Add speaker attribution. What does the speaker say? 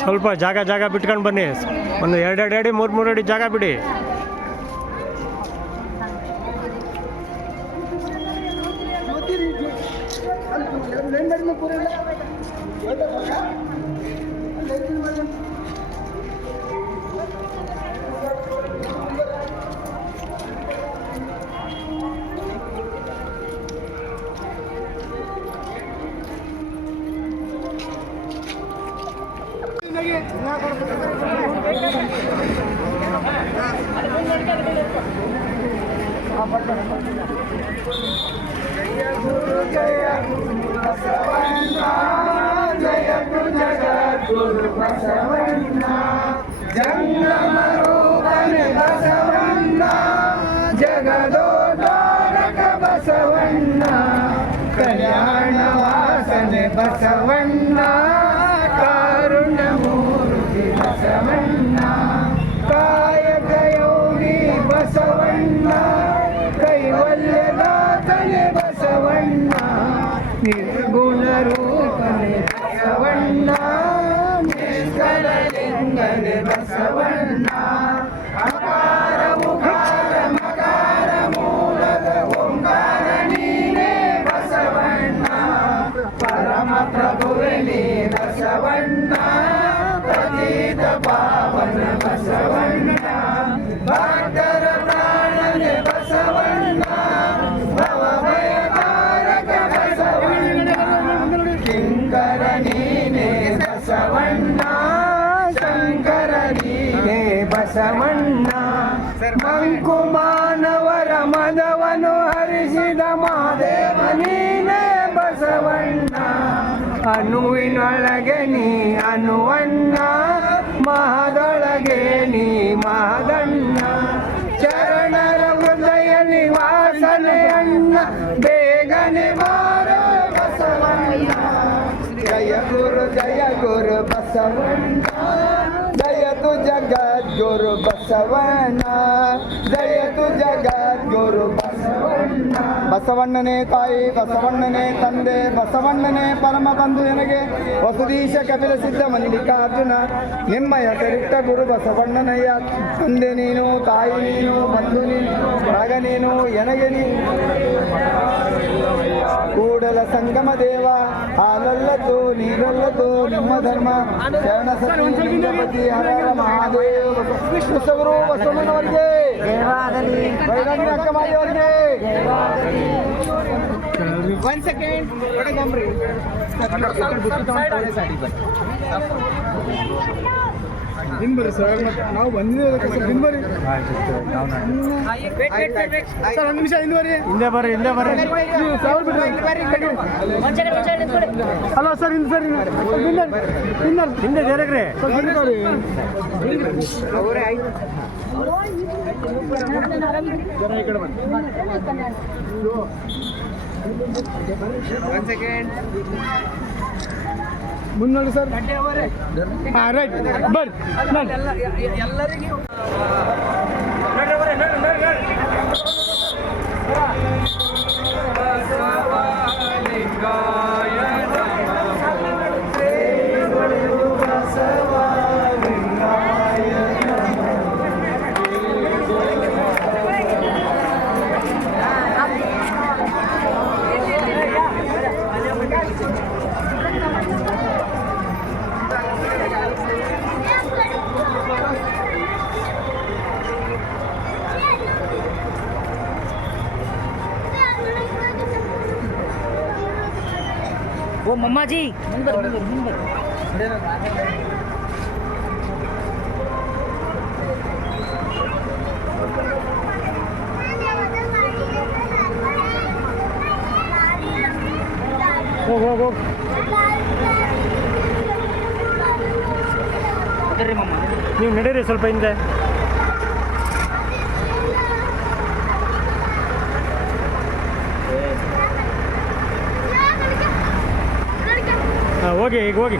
Speaker 1: ಸ್ವಲ್ಪ ಜಾಗ ಜಾಗ ಬಿಟ್ಕೊಂಡು ಬನ್ನಿ. ಒಂದು ಎರಡೆರಡು ಅಡಿ ಮೂರು ಮೂರು ಅಡಿ ಜಾಗ ಬಿಡಿ.
Speaker 2: लेन बेड में पूरे Jaya Guru Jaya Guru Basavanna ಕಲ್ಯಾಣ ವಾಸನೆ ಬಸವಣ್ಣ ಕಾರುಣ್ಯ ಮೂರ್ತಿ ಬಸವಣ್ಣ ಬಸವಣ್ಣ ಮಂಕುಮಾನವರ ಮದವನು ಹರಿಸಿದ ಮಾದೇವ ನೀನೇ ಬಸವಣ್ಣ. ಅನುವಿನೊಳಗೆ ನೀ ಅನುವಣ್ಣ ಮಹದೊಳಗೆ ನೀ ಮಹದಣ್ಣ. ಚರಣರ ಹೃದಯ ನಿವಾಸನೆಯಣ್ಣ ಬೇಗನೆ ಬಾರೋ ಬಸವಣ್ಣ. ಜಯ ಗುರು ಜಯ ಗುರು ಬಸವಣ್ಣ. ಜಗದ್ಗುರು ಬಸವಣ್ಣ ಜಯತು ಜಗದ್ಗುರು ಬಸವಣ್ಣ. ಬಸವಣ್ಣನೇ ತಾಯಿ, ಬಸವಣ್ಣನೇ ತಂದೆ, ಬಸವಣ್ಣನೇ ಪರಮ ಬಂಧು ನನಗೆ ವಸುದೀಶ ಕಪಿಲ ಸಿದ್ಧ ಮಲ್ಲಿಕಾರ್ಜುನ. ನಿಮ್ಮ ಹೆಸರಿಟ್ಟ ಗುರು ಬಸವಣ್ಣನಯ್ಯ, ತಂದೆ ನೀನು, ತಾಯಿ ನೀನು, ಬಂಧು ನೀನು ಮಗ ನೀನು, ಎನಗೆ ನೀನು. ಕೂಡಲ ಸಂಗಮ ದೇವ ಹಾಲಲ್ಲದು ನೀರಲ್ಲದು ನಿಮ್ಮ ಧರ್ಮ ಶರಣ ಸತಿ ಲಿಂಗಪತಿ ಹರ ಹರ ಮಹಾದೇವ ವಿಶ್ವಸಗುರು ಬಸವಣ್ಣನವರಿಗೆ ಬೈರಾಗಿ ಅಕ್ಕ ಮಾಡಿ ಅವರಿಗೆ ಒನ್ ಸೆಕೆಂಡ್ ಹಿಂದ್ ಬರ್ರಿ ಸರ್ ಮತ್ತೆ ನಾವು ಬಂದಿದ್ದೇವೆ ಸರ್ ಹಿಂದ್ ಬರ್ರಿ ಸರ್ ಒಂದು ನಿಮಿಷ ಹಿಂದೆ ಬರ್ರಿ
Speaker 1: ಹಿಂದೆ ಬರ್ರಿ ಹಿಂದೆ ಬರ್ರಿ
Speaker 2: ನೀವು ಸಾವಿರ ಬಿಡ್ರಿ. ಅಲ್ಲ ಸರ್ ಹಿಂದೆ ಸರ್ ಹಿಂದೆ. ಹಿಂದೆ
Speaker 1: ಹಿಂದೆ ಜರಗ್ರಿ
Speaker 2: ಅವರೇ ಆಯ್ತು ಜರ ಈ ಕಡೆ ಬನ್ನಿ. ಒನ್ ಸೆಕೆಂಡ್ ಮುಂದೆ ನೋಡಿ ಸರ್ ರೈಟ್ ಬರ್ರಿ. ಎಲ್ಲರಿಗೂ
Speaker 3: ಓ ಮಮ್ಮಾಜಿ.
Speaker 1: ಹೋಗಿ ಹೋಗಿ ಹೋಗಿ. ನೀವು ನಡೀರಿ ಸ್ವಲ್ಪ ಹಿಂದೆ. ಹೋಗಿ ಈಗ ಹೋಗಿ